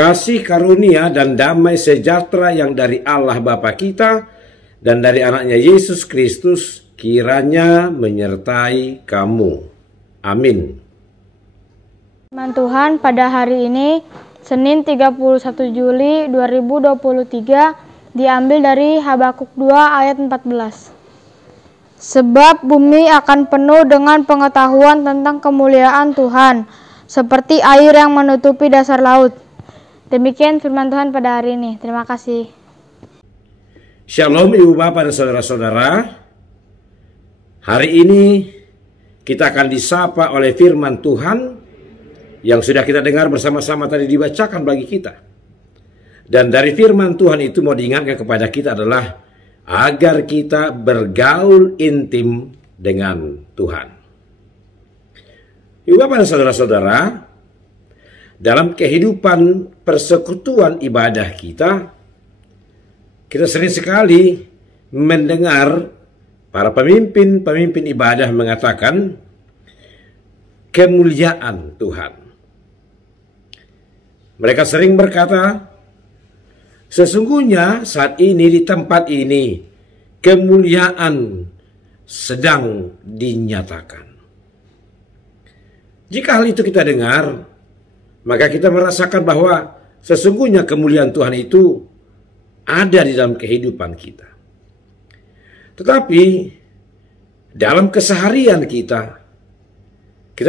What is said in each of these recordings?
Kasih karunia dan damai sejahtera yang dari Allah Bapa kita dan dari anaknya Yesus Kristus kiranya menyertai kamu. Amin. Firman Tuhan pada hari ini, Senin 31 Juli 2023, diambil dari Habakuk 2 ayat 14. Sebab bumi akan penuh dengan pengetahuan tentang kemuliaan Tuhan, seperti air yang menutupi dasar laut. Demikian firman Tuhan pada hari ini. Terima kasih. Shalom Ibu Bapak dan Saudara-saudara. Hari ini kita akan disapa oleh firman Tuhan yang sudah kita dengar bersama-sama tadi dibacakan bagi kita. Dan dari firman Tuhan itu mau diingatkan kepada kita adalah agar kita bergaul intim dengan Tuhan. Ibu Bapak dan Saudara-saudara, dalam kehidupan persekutuan ibadah kita sering sekali mendengar para pemimpin ibadah mengatakan kemuliaan Tuhan. Mereka sering berkata, sesungguhnya saat ini di tempat ini kemuliaan sedang dinyatakan. Jika hal itu kita dengar, maka kita merasakan bahwa sesungguhnya kemuliaan Tuhan itu ada di dalam kehidupan kita. Tetapi dalam keseharian kita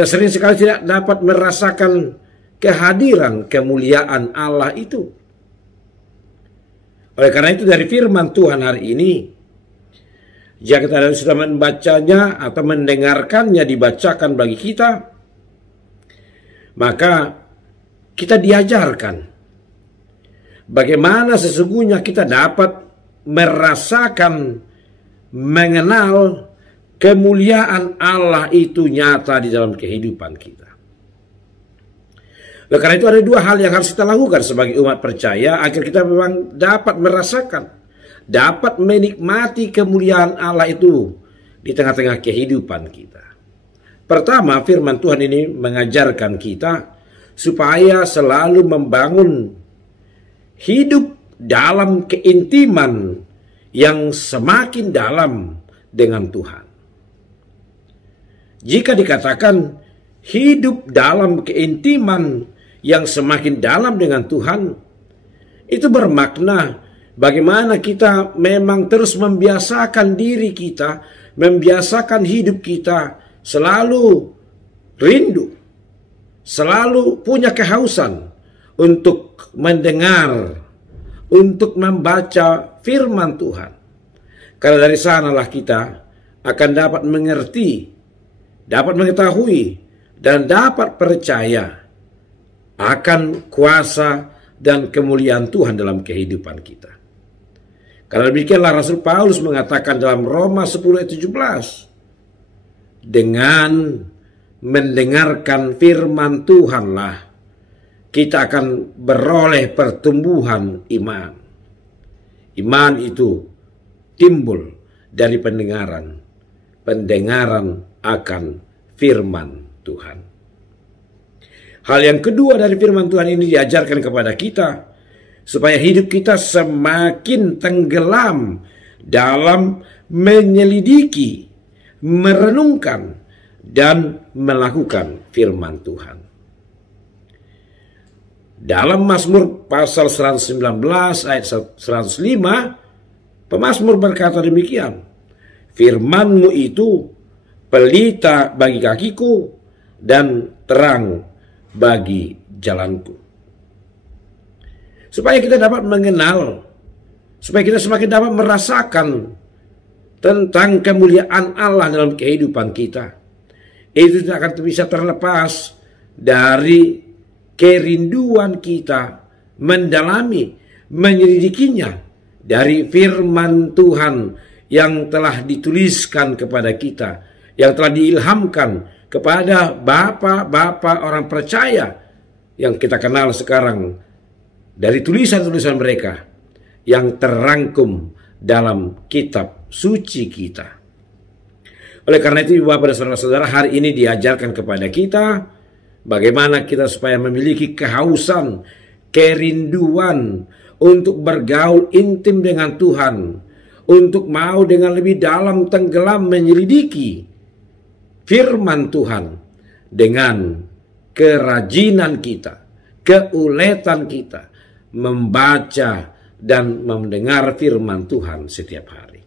sering sekali tidak dapat merasakan kehadiran kemuliaan Allah itu. Oleh karena itu dari firman Tuhan hari ini, jika kita sudah membacanya atau mendengarkannya dibacakan bagi kita, maka kita diajarkan bagaimana sesungguhnya kita dapat merasakan, mengenal kemuliaan Allah itu nyata di dalam kehidupan kita. Oleh karena itu ada dua hal yang harus kita lakukan sebagai umat percaya agar kita memang dapat merasakan, dapat menikmati kemuliaan Allah itu di tengah-tengah kehidupan kita. Pertama, firman Tuhan ini mengajarkan kita supaya selalu membangun hidup dalam keintiman yang semakin dalam dengan Tuhan. Jika dikatakan hidup dalam keintiman yang semakin dalam dengan Tuhan, itu bermakna bagaimana kita memang terus membiasakan diri kita, membiasakan hidup kita selalu rindu, selalu punya kehausan untuk mendengar, untuk membaca firman Tuhan. Karena dari sanalah kita akan dapat mengerti, dapat mengetahui, dan dapat percaya akan kuasa dan kemuliaan Tuhan dalam kehidupan kita. Karena demikianlah Rasul Paulus mengatakan dalam Roma 10 ayat 17, dengan mendengarkan firman Tuhanlah kita akan beroleh pertumbuhan iman. Iman itu timbul dari pendengaran akan firman Tuhan. Hal yang kedua dari firman Tuhan ini diajarkan kepada kita supaya hidup kita semakin tenggelam dalam menyelidiki, merenungkan, dan melakukan firman Tuhan. Dalam Mazmur pasal 119 ayat 105, pemazmur berkata demikian, firman-Mu itu pelita bagi kakiku dan terang bagi jalanku. Supaya kita dapat mengenal, supaya kita semakin dapat merasakan tentang kemuliaan Allah dalam kehidupan kita, itu tidak akan bisa terlepas dari kerinduan kita mendalami, menyelidikinya dari firman Tuhan yang telah dituliskan kepada kita, yang telah diilhamkan kepada bapak-bapak orang percaya yang kita kenal sekarang dari tulisan-tulisan mereka yang terangkum dalam kitab suci kita. Oleh karena itu, Bapak dan saudara-saudara, hari ini diajarkan kepada kita bagaimana kita supaya memiliki kehausan, kerinduan untuk bergaul intim dengan Tuhan, untuk mau dengan lebih dalam tenggelam menyelidiki firman Tuhan dengan kerajinan kita, keuletan kita membaca dan mendengar firman Tuhan setiap hari.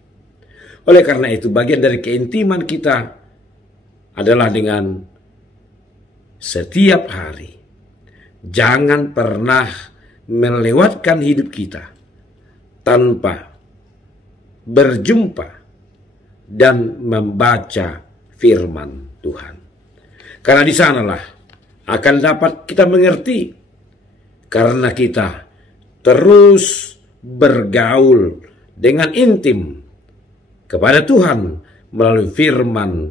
Oleh karena itu, bagian dari keintiman kita adalah dengan setiap hari jangan pernah melewatkan hidup kita tanpa berjumpa dan membaca firman Tuhan. Karena di sanalah akan dapat kita mengerti, karena kita terus bergaul dengan intim kepada Tuhan melalui firman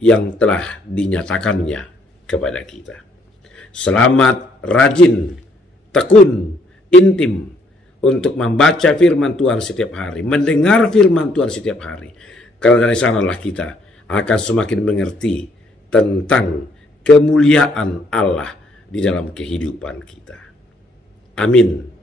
yang telah dinyatakannya kepada kita. Selamat, rajin, tekun, intim untuk membaca firman Tuhan setiap hari, mendengar firman Tuhan setiap hari. Karena dari sanalah kita akan semakin mengerti tentang kemuliaan Allah di dalam kehidupan kita. Amin.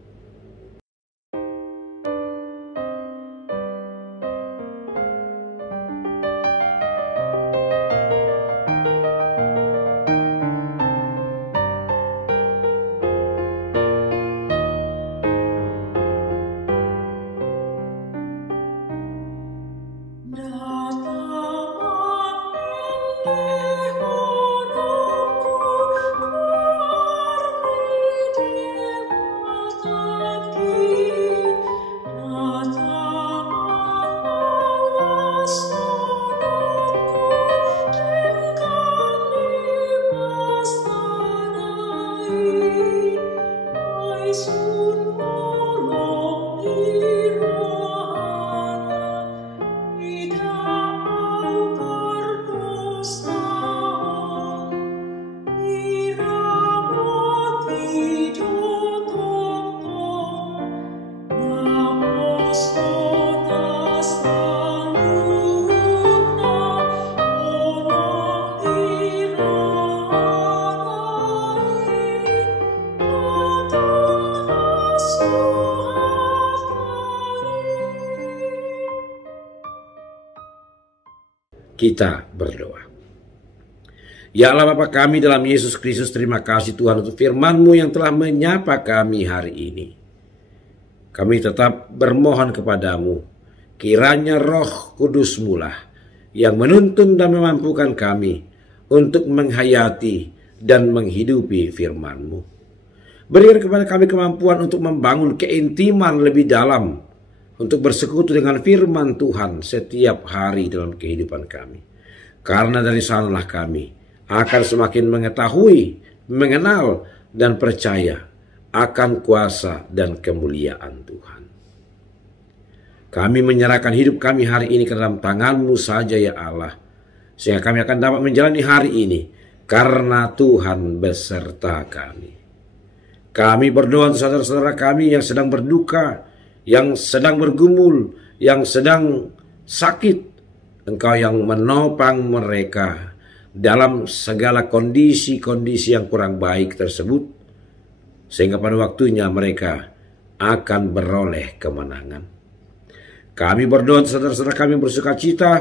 Kita berdoa. Ya Allah Bapa kami dalam Yesus Kristus, terima kasih Tuhan untuk firman-Mu yang telah menyapa kami hari ini. Kami tetap bermohon kepadamu, kiranya Roh Kudus-Mu lah yang menuntun dan memampukan kami untuk menghayati dan menghidupi firman-Mu. Berikan kepada kami kemampuan untuk membangun keintiman lebih dalam, untuk bersekutu dengan firman Tuhan setiap hari dalam kehidupan kami. Karena dari sanalah kami akan semakin mengetahui, mengenal, dan percaya akan kuasa dan kemuliaan Tuhan. Kami menyerahkan hidup kami hari ini ke dalam tangan-Mu saja ya Allah, sehingga kami akan dapat menjalani hari ini karena Tuhan beserta kami. Kami berdoa untuk saudara-saudara kami yang sedang berduka, yang sedang bergumul, yang sedang sakit. Engkau yang menopang mereka dalam segala kondisi-kondisi yang kurang baik tersebut, sehingga pada waktunya mereka akan beroleh kemenangan. Kami berdoa untuk saudara-saudara kami yang bersuka cita,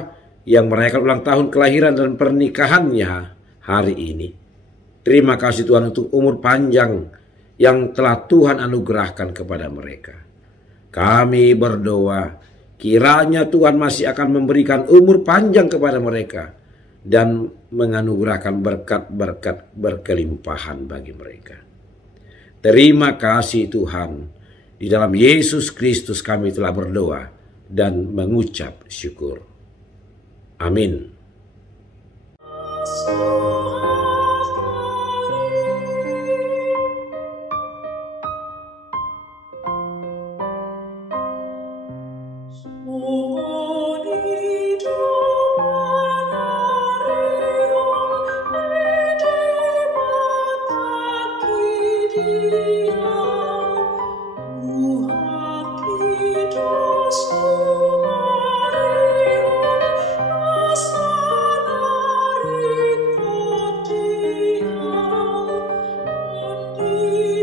yang merayakan ulang tahun kelahiran dan pernikahannya hari ini. Terima kasih Tuhan untuk umur panjang yang telah Tuhan anugerahkan kepada mereka. Kami berdoa, kiranya Tuhan masih akan memberikan umur panjang kepada mereka dan menganugerahkan berkat-berkat berkelimpahan bagi mereka. Terima kasih Tuhan. Di dalam Yesus Kristus kami telah berdoa dan mengucap syukur. Amin.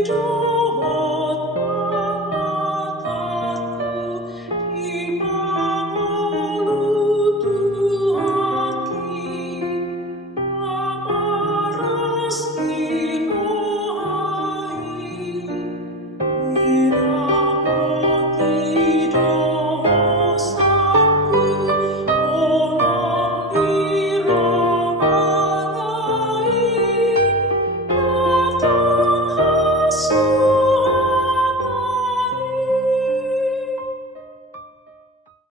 Joy.